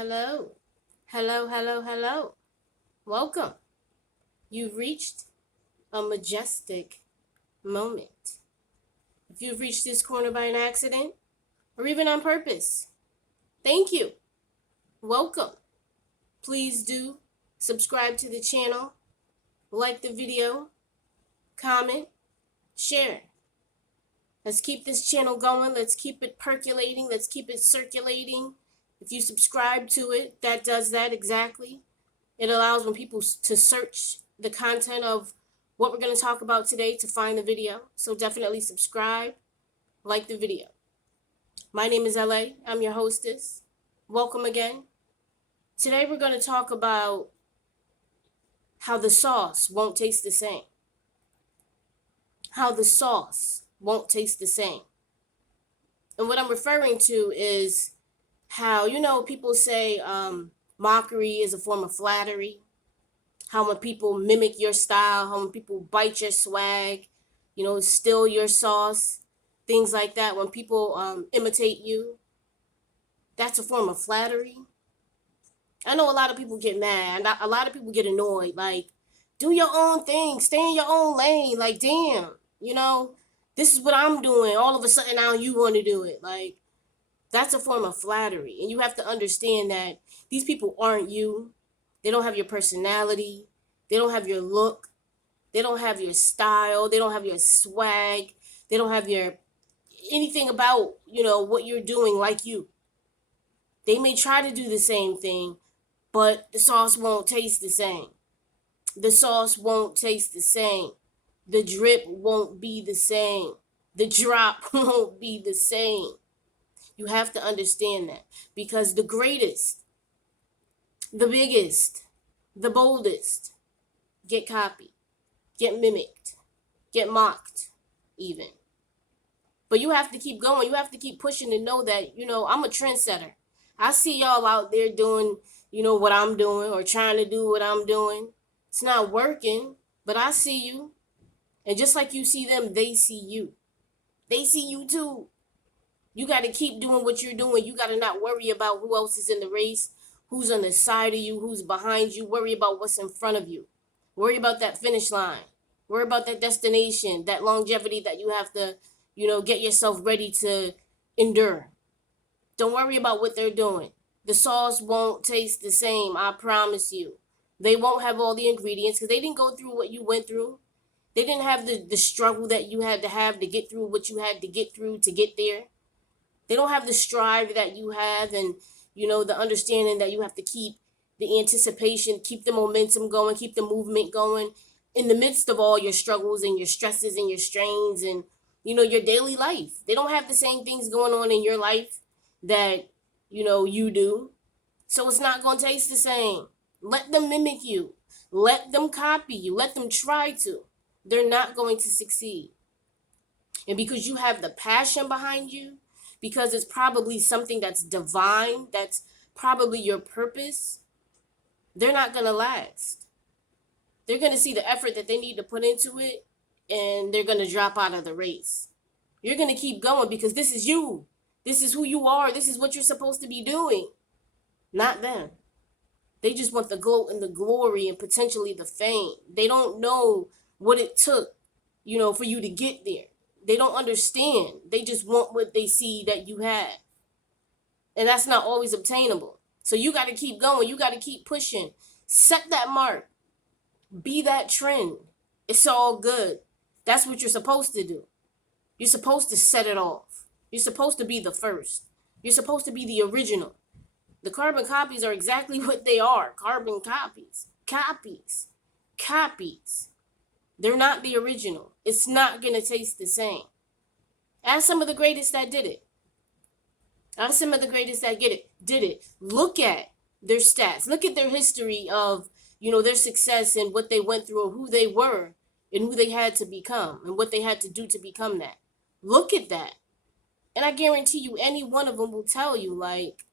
Hello. Hello, hello, hello. Welcome. You've reached a majestic moment. If you've reached this corner by an accident or even on purpose, thank you. Welcome. Please do subscribe to the channel, like the video, comment, share. Let's keep this channel going. Let's keep it percolating. Let's keep it circulating. If you subscribe to it, that does that exactly. It allows when people to search the content of what we're going to talk about today to find the video. So definitely subscribe, like the video. My name is LA. I'm your hostess. Welcome again. Today we're going to talk about how the sauce won't taste the same. How the sauce won't taste the same. And what I'm referring to is how, people say mockery is a form of flattery. How when people mimic your style, how when people bite your swag, steal your sauce, things like that. When people imitate you, that's a form of flattery. I know a lot of people get mad. A lot of people get annoyed. Like, do your own thing. Stay in your own lane. Like, damn, this is what I'm doing. All of a sudden now you want to do it. Like, that's a form of flattery. And you have to understand that these people aren't you. They don't have your personality. They don't have your look. They don't have your style. They don't have your swag. They don't have your anything about, what you're doing like you. They may try to do the same thing, but the sauce won't taste the same. The sauce won't taste the same. The drip won't be the same. The drop won't be the same. You have to understand that, because the greatest, the biggest, the boldest get copied, get mimicked, get mocked even. But you have to keep going. You have to keep pushing to know that, I'm a trendsetter. I see y'all out there doing, what I'm doing or trying to do what I'm doing. It's not working, but I see you. And just like you see them, they see you. They see you too. You got to keep doing what you're doing. You got to not worry about who else is in the race, who's on the side of you, who's behind you. Worry about what's in front of you. Worry about that finish line. Worry about that destination, that longevity that you have to, get yourself ready to endure. Don't worry about what they're doing. The sauce won't taste the same, I promise you. They won't have all the ingredients because they didn't go through what you went through. They didn't have the struggle that you had to get through what you had to get through to get there. They don't have the strive that you have and, the understanding that you have to keep the anticipation, keep the momentum going, keep the movement going in the midst of all your struggles and your stresses and your strains and, your daily life. They don't have the same things going on in your life that, you do. So it's not going to taste the same. Let them mimic you. Let them copy you. Let them try to. They're not going to succeed. And because you have the passion behind you, because it's probably something that's divine, that's probably your purpose, they're not going to last. They're going to see the effort that they need to put into it, and they're going to drop out of the race. You're going to keep going because this is you. This is who you are. This is what you're supposed to be doing. Not them. They just want the gloat and the glory and potentially the fame. They don't know what it took, for you to get there. They don't understand. They just want what they see that you have. And that's not always obtainable. So you got to keep going. You got to keep pushing. Set that mark. Be that trend. It's all good. That's what you're supposed to do. You're supposed to set it off. You're supposed to be the first. You're supposed to be the original. The carbon copies are exactly what they are. Carbon copies. Copies. Copies. They're not the original. It's not going to taste the same. Ask some of the greatest that did it. Ask some of the greatest that did it. Look at their stats. Look at their history of, their success and what they went through, who they were and who they had to become and what they had to do to become that. Look at that. And I guarantee you any one of them will tell you, like,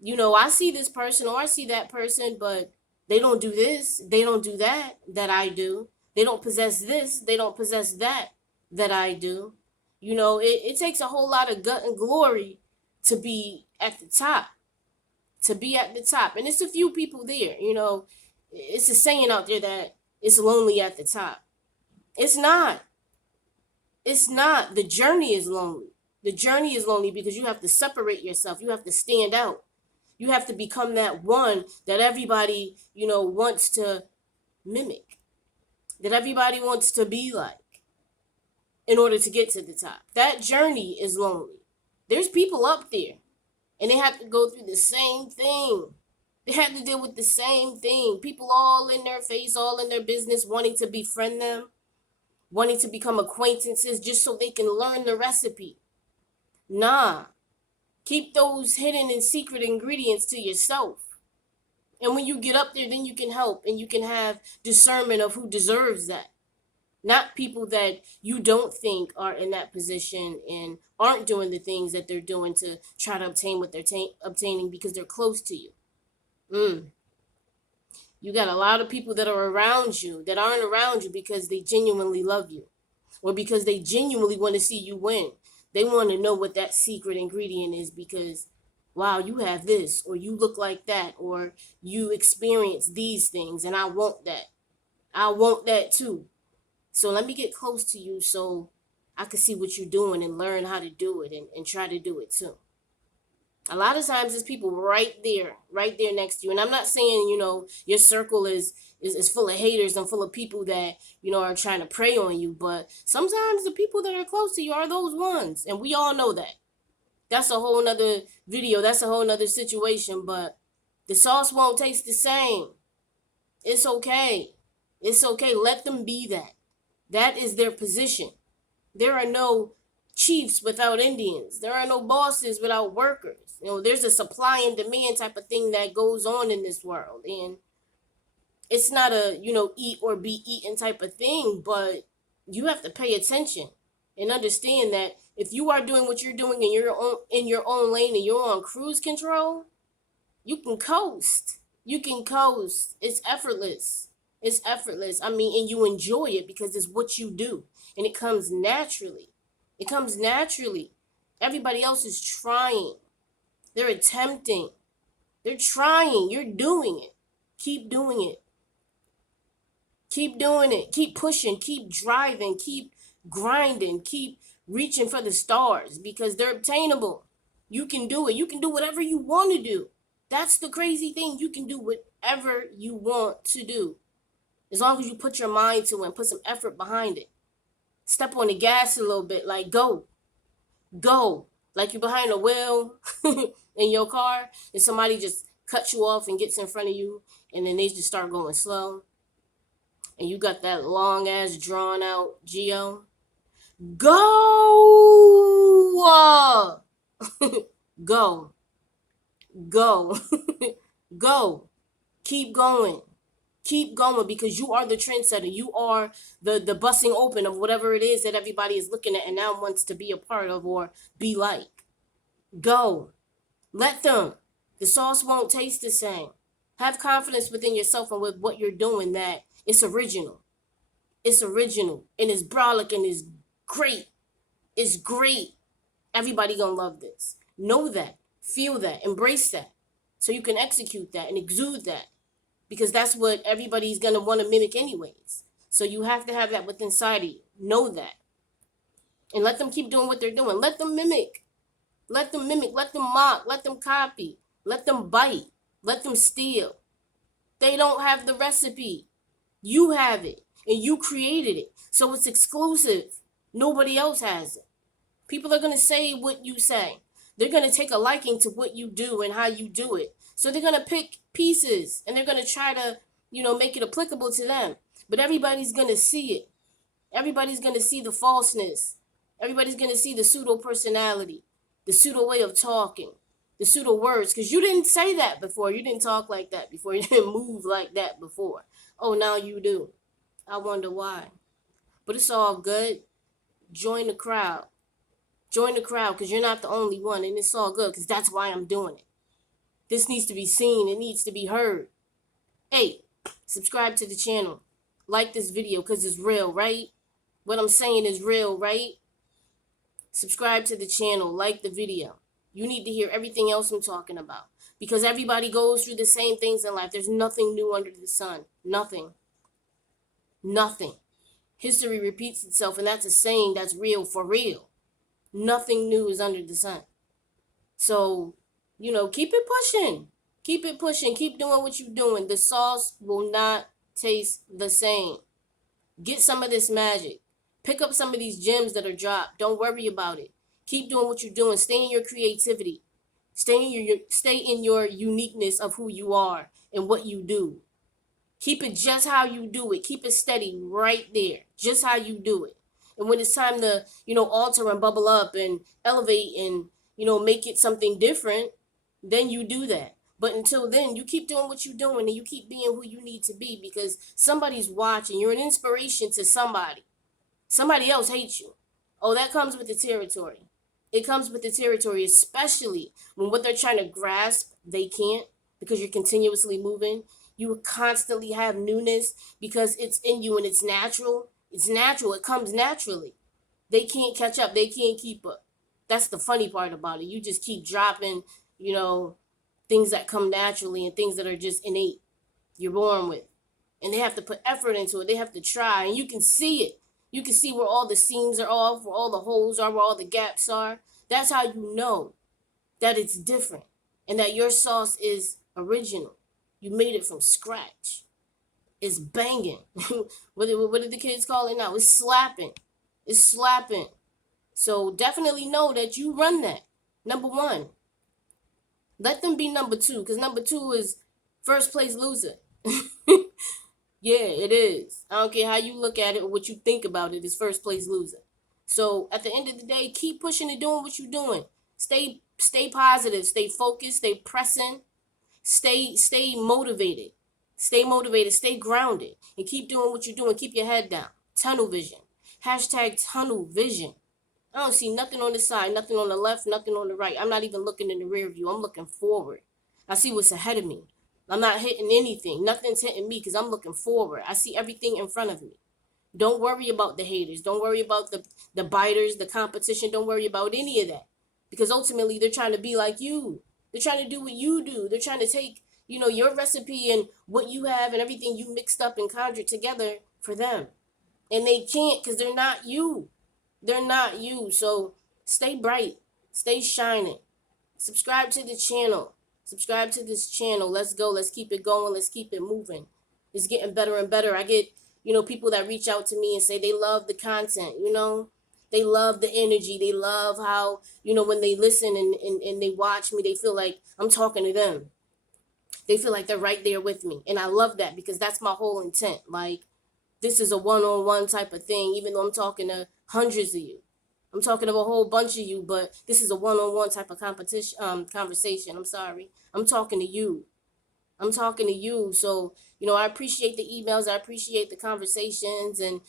I see this person or I see that person, but they don't do this. They don't do that I do. They don't possess this. They don't possess that I do. It takes a whole lot of gut and glory to be at the top. to be at the top. And it's a few people there, you know. It's a saying out there that it's lonely at the top. It's not. It's not. The journey is lonely. The journey is lonely because you have to separate yourself. You have to stand out. You have to become that one that everybody, you know, wants to mimic, that everybody wants to be like in order to get to the top. That journey is lonely. There's people up there and they have to go through the same thing. They have to deal with the same thing. People all in their face, all in their business, wanting to befriend them, wanting to become acquaintances just so they can learn the recipe. Nah. Keep those hidden and secret ingredients to yourself. And when you get up there, then you can help and you can have discernment of who deserves that. Not people that you don't think are in that position and aren't doing the things that they're doing to try to obtain what they're obtaining because they're close to you. You got a lot of people that are around you that aren't around you because they genuinely love you or because they genuinely want to see you win. They want to know what that secret ingredient is because, wow, you have this, or you look like that, or you experience these things, and I want that. I want that too. So let me get close to you so I can see what you're doing and learn how to do it and try to do it too. A lot of times there's people right there next to you. And I'm not saying, you know, your circle is full of haters and full of people that, you know, are trying to prey on you. But sometimes the people that are close to you are those ones. And we all know that. That's a whole nother video. That's a whole nother situation. But the sauce won't taste the same. It's okay. It's okay. Let them be that. That is their position. There are no chiefs without Indians. There are no bosses without workers. You know, there's a supply and demand type of thing that goes on in this world. And it's not a, you know, eat or be eaten type of thing, but you have to pay attention and understand that if you are doing what you're doing in your own lane and you're on cruise control, you can coast. You can coast. It's effortless. It's effortless. I mean, and you enjoy it because it's what you do. And it comes naturally. It comes naturally. Everybody else is trying. They're attempting. They're trying. You're doing it. Keep doing it. Keep doing it. Keep pushing. Keep driving. Keep grinding. Keep reaching for the stars because they're obtainable. You can do it. You can do whatever you want to do. That's the crazy thing. You can do whatever you want to do. As long as you put your mind to it and put some effort behind it. Step on the gas a little bit. Like, go. Go. Like you're behind a wheel in your car and somebody just cuts you off and gets in front of you and then they just start going slow. And you got that long ass drawn out Geo. Go! Go. Go. Go. Keep going. Keep going because you are the trendsetter. You are the busting open of whatever it is that everybody is looking at and now wants to be a part of or be like. Go. Let them. The sauce won't taste the same. Have confidence within yourself and with what you're doing that it's original. It's original and it's brolic and it's great. It's great. Everybody gonna love this. Know that. Feel that. Embrace that. So you can execute that and exude that. Because that's what everybody's going to want to mimic anyways. So you have to have that within inside of you. Know that. And let them keep doing what they're doing. Let them mimic. Let them mimic. Let them mock. Let them copy. Let them bite. Let them steal. They don't have the recipe. You have it. And you created it. So it's exclusive. Nobody else has it. People are going to say what you say. They're going to take a liking to what you do and how you do it. So they're going to pick pieces and they're going to try to, you know, make it applicable to them. But everybody's going to see it. Everybody's going to see the falseness. Everybody's going to see the pseudo personality, the pseudo way of talking, the pseudo words. Because you didn't say that before. You didn't talk like that before. You didn't move like that before. Oh, now you do. I wonder why. But it's all good. Join the crowd. Join the crowd because you're not the only one. And it's all good because that's why I'm doing it. This needs to be seen. It needs to be heard. Hey, subscribe to the channel. Like this video because it's real, right? What I'm saying is real, right? Subscribe to the channel. Like the video. You need to hear everything else I'm talking about. Because everybody goes through the same things in life. There's nothing new under the sun. Nothing. Nothing. History repeats itself, and that's a saying that's real for real. Nothing new is under the sun. So, keep it pushing. Keep it pushing. Keep doing what you're doing. The sauce will not taste the same. Get some of this magic. Pick up some of these gems that are dropped. Don't worry about it. Keep doing what you're doing. Stay in your creativity. Stay in your uniqueness of who you are and what you do. Keep it just how you do it. Keep it steady right there. Just how you do it. And when it's time to, alter and bubble up and elevate and, make it something different, then you do that. But until then, you keep doing what you're doing and you keep being who you need to be because somebody's watching. You're an inspiration to somebody. Somebody else hates you. Oh, that comes with the territory. It comes with the territory, especially when what they're trying to grasp, they can't because you're continuously moving. You constantly have newness because it's in you and it's natural. It's natural. It comes naturally. They can't catch up. They can't keep up. That's the funny part about it. You just keep dropping, things that come naturally and things that are just innate. You're born with. And they have to put effort into it. They have to try. And you can see it. You can see where all the seams are off, where all the holes are, where all the gaps are. That's how you know that it's different and that your sauce is original. You made it from scratch. It's banging. What did the kids call it now? It's slapping. It's slapping. So definitely know that you run that. Number one. Let them be number two, because number two is first place loser. Yeah, it is. I don't care how you look at it or what you think about it, it's first place loser. So at the end of the day, keep pushing and doing what you're doing. Stay positive, stay focused, stay pressing, stay motivated. Stay motivated, stay grounded, and keep doing what you're doing. Keep your head down. Tunnel vision. Hashtag tunnel vision. I don't see nothing on the side, nothing on the left, nothing on the right. I'm not even looking in the rear view. I'm looking forward. I see what's ahead of me. I'm not hitting anything. Nothing's hitting me because I'm looking forward. I see everything in front of me. Don't worry about the haters. Don't worry about the biters, the competition. Don't worry about any of that. Because ultimately, they're trying to be like you. They're trying to do what you do. They're trying to take, your recipe and what you have and everything you mixed up and conjured together for them. And they can't because they're not you. They're not you. So stay bright. Stay shining. Subscribe to the channel. Subscribe to this channel. Let's go. Let's keep it going. Let's keep it moving. It's getting better and better. I get, people that reach out to me and say they love the content, They love the energy. They love how, when they listen and they watch me, they feel like I'm talking to them. They feel like they're right there with me. And I love that because that's my whole intent. Like, this is a one-on-one type of thing, even though I'm talking to hundreds of you. I'm talking to a whole bunch of you, but this is a one-on-one type of conversation. I'm sorry. I'm talking to you. I'm talking to you. So, I appreciate the emails. I appreciate the conversations and,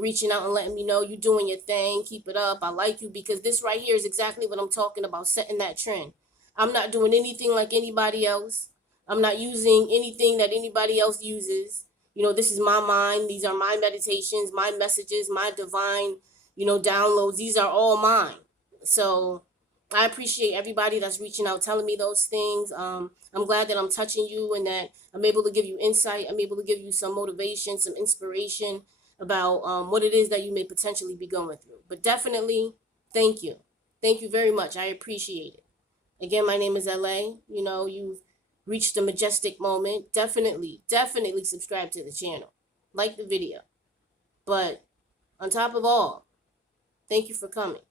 reaching out and letting me know you're doing your thing. Keep it up. I like you because this right here is exactly what I'm talking about, setting that trend. I'm not doing anything like anybody else. I'm not using anything that anybody else uses. This is my mind. These are my meditations, my messages, my divine, downloads. These are all mine. So I appreciate everybody that's reaching out, telling me those things. I'm glad that I'm touching you and that I'm able to give you insight. I'm able to give you some motivation, some inspiration about what it is that you may potentially be going through. But definitely, thank you. Thank you very much. I appreciate it. Again, my name is LA. You've reached the majestic moment. Definitely subscribe to the channel. Like the video. But on top of all, thank you for coming.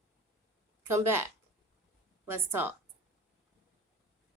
Come back. Let's talk.